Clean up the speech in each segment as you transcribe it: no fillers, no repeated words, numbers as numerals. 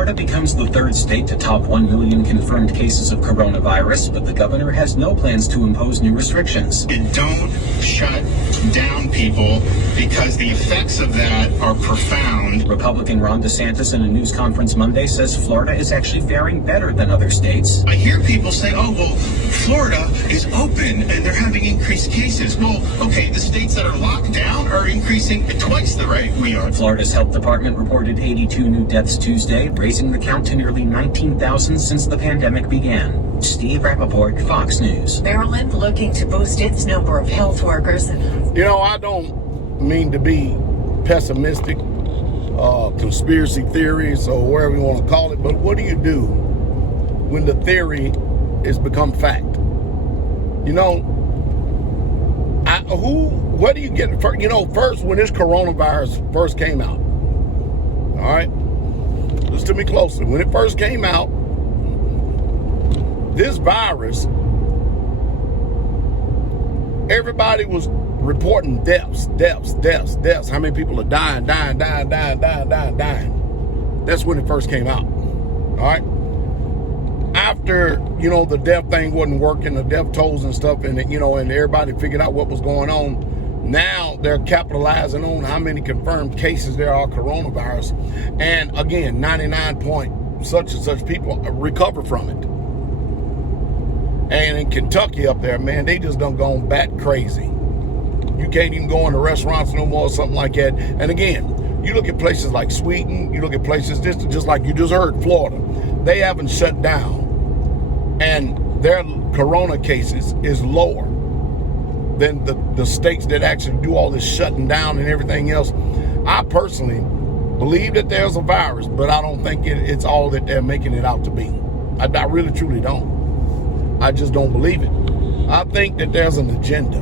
Florida becomes the third state to top 1 million confirmed cases of coronavirus, but the governor has no plans to impose new restrictions. Don't shut down people because the effects of that are profound. Republican Ron DeSantis in a news conference Monday says Florida is actually faring better than other states. I hear people say, oh, well, Florida is open and they're having increased cases. Well, okay, the states that are locked down are increasing at twice the rate we are. Florida's health department reported 82 new deaths Tuesday, raising the count to nearly 19,000 since the pandemic began. Steve Rappaport, Fox News. Maryland looking to boost its number of health workers. You know, I don't mean to be pessimistic, conspiracy theories or whatever you want to call it, but what do you do when the theory has become fact? You know, what do you get? You know, first, when this coronavirus first came out, all right, listen to me closely. When it first came out, this virus, everybody was reporting deaths. How many people are dying. That's when it first came out, all right? After, you know, the death thing wasn't working, the death tolls and stuff, and, you know, and everybody figured out what was going on, now they're capitalizing on how many confirmed cases there are coronavirus. And again, 99 point such and such people recover from it. And in Kentucky up there, man, they just done gone bat crazy. You can't even go into restaurants no more or something like that. And again, you look at places like Sweden, you look at places just like you just heard, Florida. They haven't shut down. And their corona cases is lower than the states that actually do all this shutting down and everything else. I personally believe that there's a virus, but I don't think it's all that they're making it out to be. I really, truly don't. I just don't believe it. I think that there's an agenda.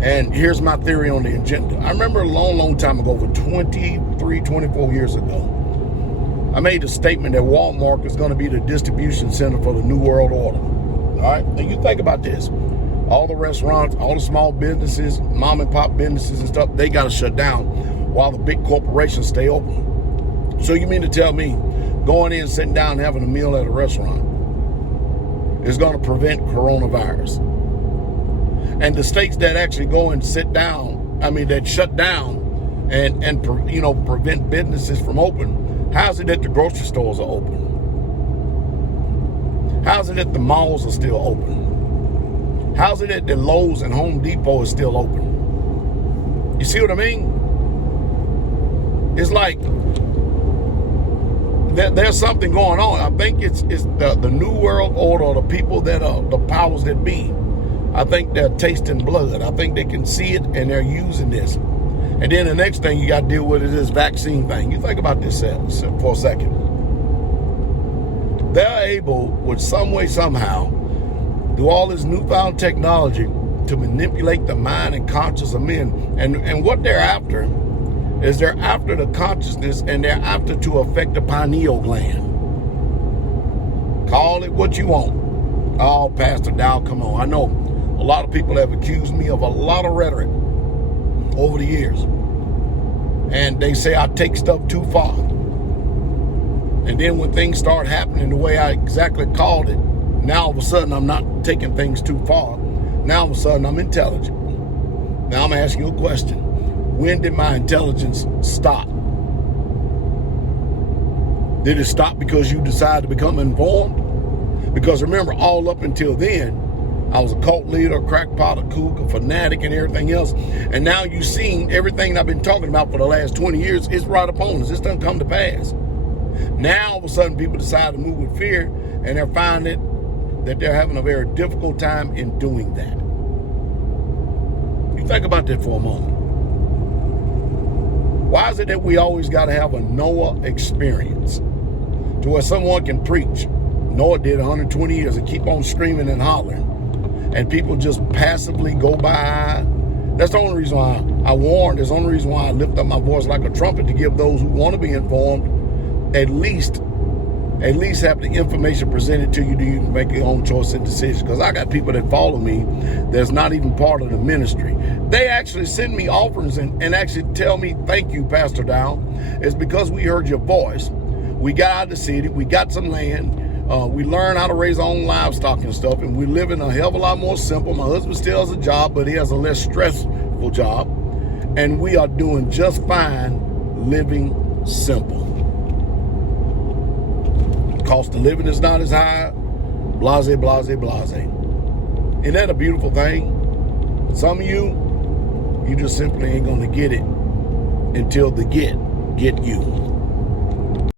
And here's my theory on the agenda. I remember a long time ago, over 23, 24 years ago, I made a statement that Walmart is going to be the distribution center for the New World Order. All right? Now you think about this. All the restaurants, all the small businesses, mom and pop businesses and stuff, they got to shut down while the big corporations stay open. So you mean to tell me going in, sitting down, and having a meal at a restaurant is going to prevent coronavirus? And the states that actually go and sit down, that shut down and you know, prevent businesses from open, how's it that the grocery stores are open? How's it that the malls are still open? How's it that the Lowe's and Home Depot is still open? You see what I mean? It's like there's something going on. I think it's the New World Order, or the people that are the powers that be. I think they're tasting blood. I think they can see it and they're using this. And then the next thing you got to deal with is this vaccine thing. You think about this for a second. They're able, with some way, somehow, through all this newfound technology, to manipulate the mind and conscience of men. And what they're after is they're after the consciousness, and they're after to affect the pineal gland. Call it what you want. Oh, Pastor Dow, come on. I know a lot of people have accused me of a lot of rhetoric over the years. And they say I take stuff too far. And then when things start happening the way I exactly called it, now all of a sudden I'm not taking things too far. Now all of a sudden I'm intelligent. Now I'm asking you a question. When did my intelligence stop? Did it stop because you decided to become informed? Because remember, all up until then, I was a cult leader, a crackpot, a kook, a fanatic, and everything else. And now you've seen everything I've been talking about for the last 20 years is right upon us. This doesn't come to pass. Now, all of a sudden, people decide to move with fear, and they're finding that they're having a very difficult time in doing that. You think about that for a moment. Why is it that we always got to have a Noah experience to where someone can preach? Noah did 120 years and keep on screaming and hollering, and people just passively go by. That's the only reason why I warned. That's the only reason why I lift up my voice like a trumpet, to give those who want to be informed at least have the information presented to you to you can make your own choice and decision. Because I got people that follow me that's not even part of the ministry. They actually send me offerings and actually tell me, thank you, Pastor Dow. It's because we heard your voice. We got out of the city. We got some land. We learned how to raise our own livestock and stuff, and we live in a hell of a lot more simple. My husband still has a job, but he has a less stressful job, and we are doing just fine living simple. Cost of living is not as high. Blase, blase, blase. Isn't that a beautiful thing? Some of you just simply ain't going to get it until the get you.